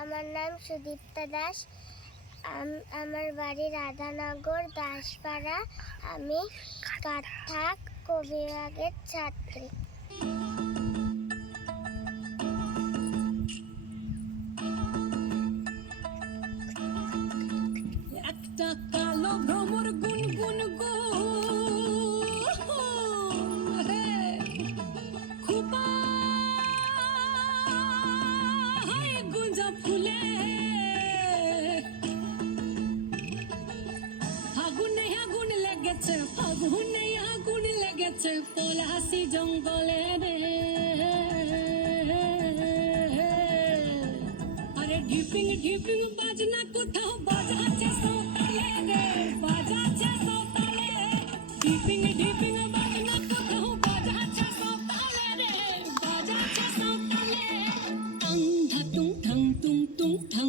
আমার নাম সুদীপ্তা দাস। আম- আমার বাড়ি রাধানগর, দাসপাড়া। আমি কাঠাক কবিরাগের ছাত্রী। একটা কালো ভ্রমর গুন গুন ফুলে ফাগুনে আগুন লেগেছে ফাগুনে আগুন লেগেছে, পলাশি জঙ্গলে আরে ঢিপিং ঢিপিং বাজনা কোথাও বাজাচ্ছে সৌতালে রে, বাজাচ্ছে সৌতালে ঢিপিং ঢিপিং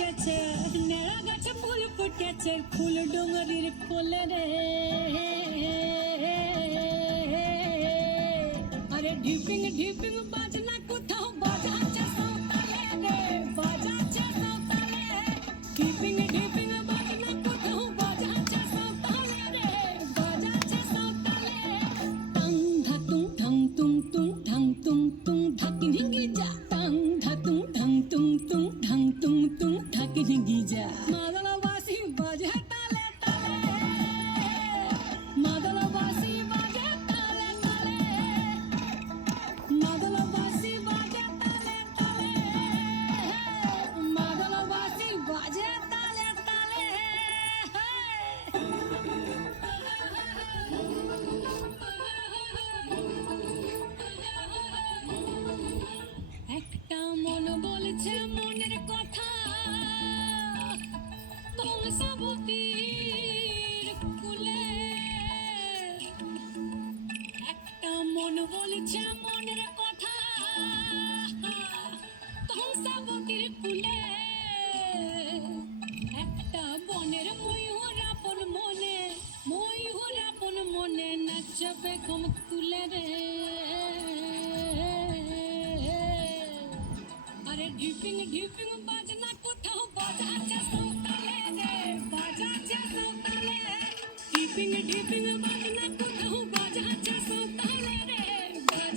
ফুটেছে নেড়া গাছে ফুল ফুটেছে ফুল ডুঙরির কোলে রে। আরে ঢিপিং ঢিপিং বাজনা Kijingi ja. just. একটা মন বলছে মনের কথা। কংসাবতীর কুলে একটা বনের ময়ূর আপন মনে, ময়ূর আপন মনে নাচবে কম তুলে রে। আরে ঢিপিং ঢিপিং বাজনা কোথাও বাজাচ্ছে